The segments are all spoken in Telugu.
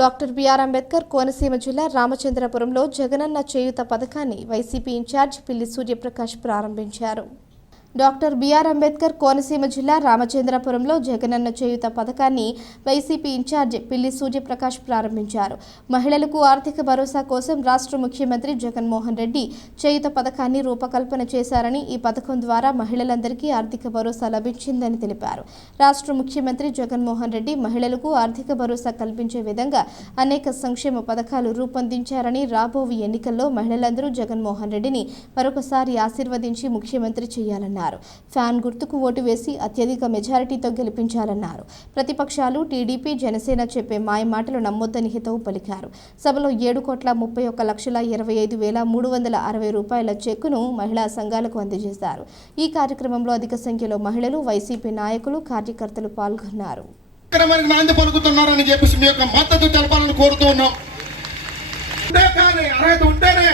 డాక్టర్ బిఆర్ అంబేద్కర్ కోనసీమ జిల్లా రామచంద్రపురంలో జగనన్న చేయూత పథకాన్ని వైసీపీ ఇన్ఛార్జ్ పిల్లి సూర్యప్రకాష్ ప్రారంభించారు. డాక్టర్ బిఆర్ అంబేద్కర్ కోనసీమ జిల్లా రామచంద్రపురంలో జగనన్న చేయూత పథకాన్ని వైసీపీ ఇన్ఛార్జ్ పిల్లి సూర్యప్రకాష్ ప్రారంభించారు. మహిళలకు ఆర్థిక భరోసా కోసం రాష్ట్ర ముఖ్యమంత్రి జగన్మోహన్ రెడ్డి చేయూత పథకాన్ని రూపకల్పన చేశారని ఈ పథకం ద్వారా మహిళలందరికీ ఆర్థిక భరోసా లభించిందని తెలిపారు. రాష్ట్ర ముఖ్యమంత్రి జగన్మోహన్ రెడ్డి మహిళలకు ఆర్థిక భరోసా కల్పించే విధంగా అనేక సంక్షేమ పథకాలు రూపొందించారని రాబోవు ఎన్నికల్లో మహిళలందరూ జగన్మోహన్ రెడ్డిని మరొకసారి ఆశీర్వదించి ముఖ్యమంత్రి చేయాలన్నారు. ఫ్యాన్ గుర్తుకు ఓటు వేసి అత్యధిక మెజారిటీతో గెలిపించాలన్నారు. ప్రతిపక్షాలు టీడీపీ జనసేన చెప్పే మాయ మాటలు నమ్మొద్దని హితవు పలికారు. సభలో ఏడు కోట్ల ముప్పై ఒక్క లక్షల ఇరవై ఐదు వేల మూడు వందల అరవై రూపాయల చెక్కును మహిళా సంఘాలకు అందజేశారు. ఈ కార్యక్రమంలో అధిక సంఖ్యలో మహిళలు వైసీపీ నాయకులు కార్యకర్తలు పాల్గొన్నారు. కార్యక్రమానికి నాంది పలుకుతున్నారని చెప్పేసి మీ యొక్క మద్దతు తెలపాలని కోరుతూ ఉన్నాం. ఉంటే కానీ అర్హత ఉంటేనే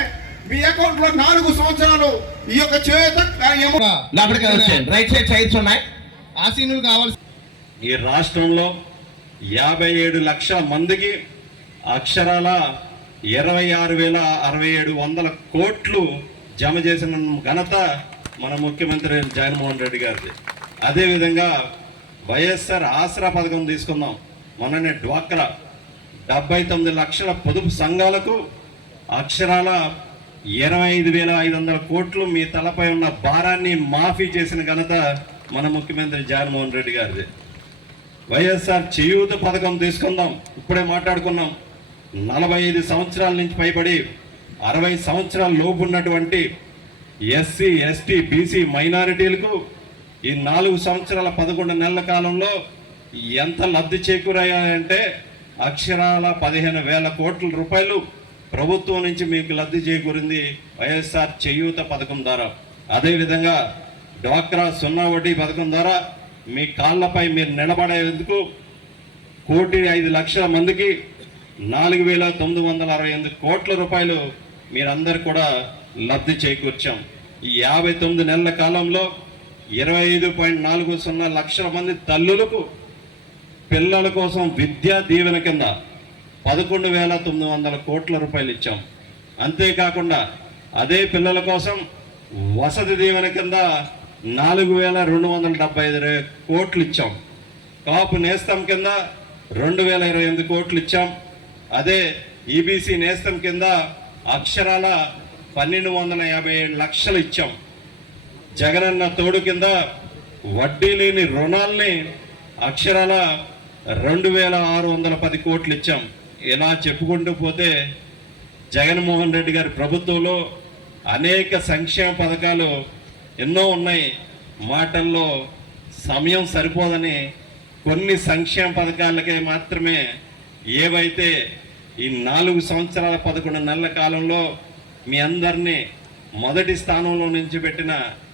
మీ అకౌంట్లో నాలుగు సంవత్సరాలు ఈ యొక్క చేత ఎమ- లోపలికి వచ్చేయండి రైట్ సైడ్ ఉన్నాయి. ఆసీనులు కావాల్సి ఈ రాష్ట్రంలో యాభై ఏడు లక్షల మందికి అక్షరాల ఇరవై ఆరు వేల అరవై ఏడు వందల కోట్లు జమ చేసిన ఘనత మన ముఖ్యమంత్రి జగన్మోహన్ రెడ్డి గారిది. అదేవిధంగా వైఎస్ఆర్ ఆసరా పథకం తీసుకుందాం. మొన్ననే డ్వాక్రా డెబ్బై తొమ్మిది లక్షల పొదుపు సంఘాలకు అక్షరాల ఇరవై ఐదు వేల ఐదు వందల కోట్లు మీ తలపై ఉన్న భారాన్ని మాఫీ చేసిన ఘనత మన ముఖ్యమంత్రి జగన్మోహన్ రెడ్డి గారిది. వైఎస్ఆర్ చేయూత పథకం తీసుకుందాం. ఇప్పుడే మాట్లాడుకున్నాం. నలభై ఐదు సంవత్సరాల నుంచి పైబడి అరవై సంవత్సరాల లోపు ఉన్నటువంటి ఎస్సీ ఎస్టీ బీసీ మైనారిటీలకు ఈ నాలుగు సంవత్సరాల పదకొండు నెలల కాలంలో ఎంత లబ్ధి చేకూరాయంటే అక్షరాల పదిహేను వేల కోట్ల రూపాయలు ప్రభుత్వం నుంచి మీకు లబ్ధి చేకూరింది వైఎస్ఆర్ చేయూత పథకం ద్వారా. అదేవిధంగా డ్వాక్రా సున్నా వడ్డీ పథకం ద్వారా మీ కాళ్ళపై మీరు నిలబడేందుకు కోటి ఐదు లక్షల మందికి నాలుగు వేల తొమ్మిది వందల అరవై ఎనిమిది కోట్ల రూపాయలు మీరందరూ కూడా లబ్ధి చేకూర్చాం. ఈ యాభై తొమ్మిది నెలల కాలంలో ఇరవై ఐదు పాయింట్ నాలుగు సున్నా లక్షల మంది తల్లులకు పిల్లల కోసం విద్యా దీవెన కింద పదకొండు వేల తొమ్మిది వందల కోట్ల రూపాయలు ఇచ్చాం. అంతేకాకుండా అదే పిల్లల కోసం వసతి దీవెన కింద నాలుగు వేల రెండు వందల డెబ్బై ఐదు కోట్లు ఇచ్చాం. కాపు నేస్తం కింద రెండు వేల ఇరవై ఎనిమిది కోట్లు ఇచ్చాం. అదే ఈబీసీ నేస్తం కింద అక్షరాల పన్నెండు వందల యాభై ఏడు లక్షలు ఇచ్చాం. జగనన్న తోడు కింద వడ్డీ లేని రుణాల్ని అక్షరాల రెండు వేల ఆరు వందల పది కోట్లు ఇచ్చాం. ఇలా చెప్పుకుంటూ పోతే జగన్మోహన్ రెడ్డి గారి ప్రభుత్వంలో అనేక సంక్షేమ పథకాలు ఎన్నో ఉన్నాయి. మాటల్లో సమయం సరిపోదని కొన్ని సంక్షేమ పథకాలకే మాత్రమే ఏవైతే ఈ నాలుగు సంవత్సరాల పదకొండు నెలల కాలంలో మీ అందరినీ మొదటి స్థానంలో నుంచి పెట్టిన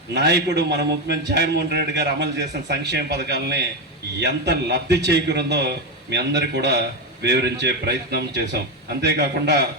నాయకుడు మన ముఖ్యమంత్రి జగన్మోహన్ రెడ్డి గారు అమలు చేసిన సంక్షేమ పథకాలని ఎంత లబ్ధి చేకూరుందో మీ అందరు కూడా వివరించే ప్రయత్నం చేశాం. అంతేకాకుండా